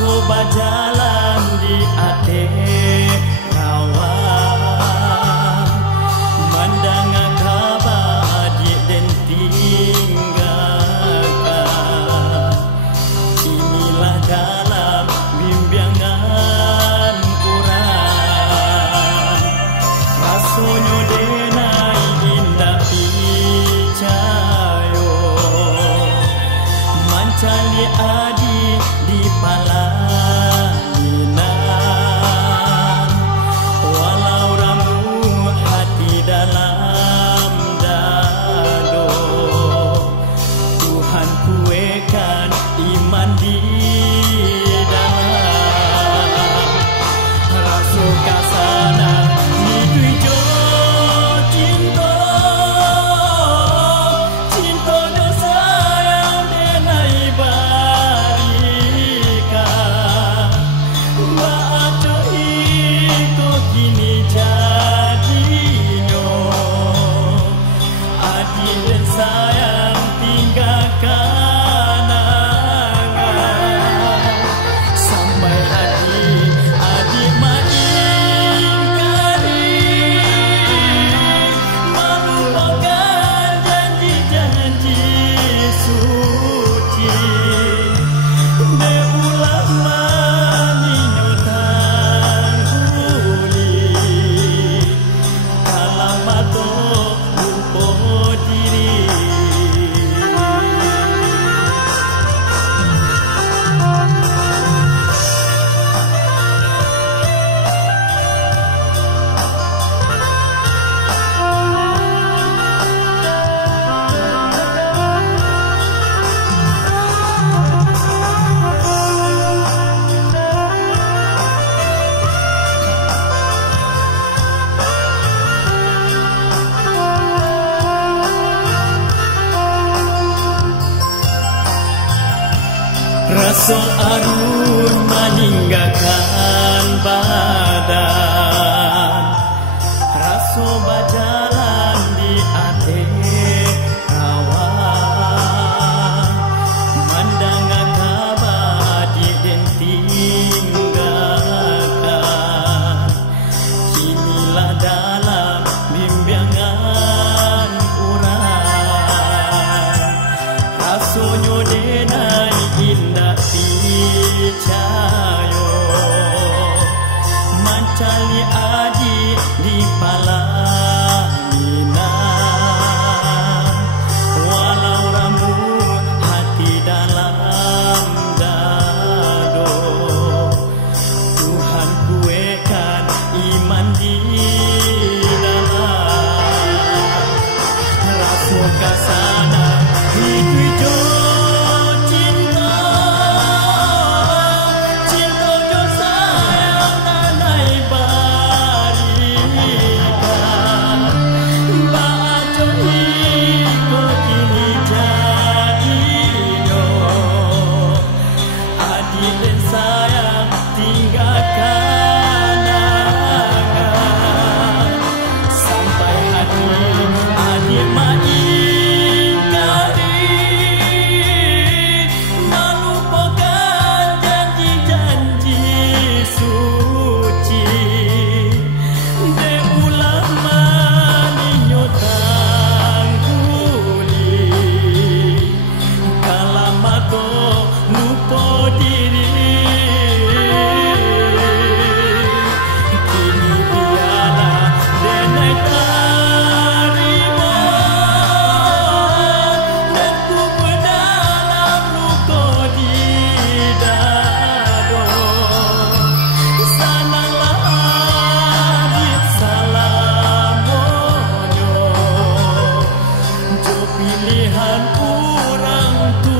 raso berjalan di ate kawan, mandang kabar adik dan tinggalkan. Inilah dalam bimbingan Quran, rasonyo denai indah picayo, mancali adi di palaninan, walau ramu hati dalam dado. Tuhan kuekan iman di dalam, raso kasana di tujuh cinta, cinta dosa yang denai barikan. Ba'ato iko kini jadinya, adil dan sayang tinggalkan angan. Sampai adik mengingkari, melupakan janji-janji suci. Berulang menyotang huli, kalau mato lupa diri. Rasa arur meninggalkan badan, rasa berjalan di ate kawan, mandang kabar adik dan tinggalkan. Inilah dalam bimbingan Quran, rasonyo denai indah picayo, mancali adik di palaninan, walau ramu hati dalam dado. Tuhan kuekan iman di dalam, raso kasana hitujo cinta, cinta dosa yang nanai barikan. Ba'ato iko kini jadinya, adik dan sayang tinggalkan angan. Sampai adik mengingkari, melupakan janji-janji suci. Berulang menyotang huli, kalau mato lupa diri. Kini biarlah denai terima, dan ku berdalam luka di dado. Sananglah adik salamonyo, jo pilihan orang tua.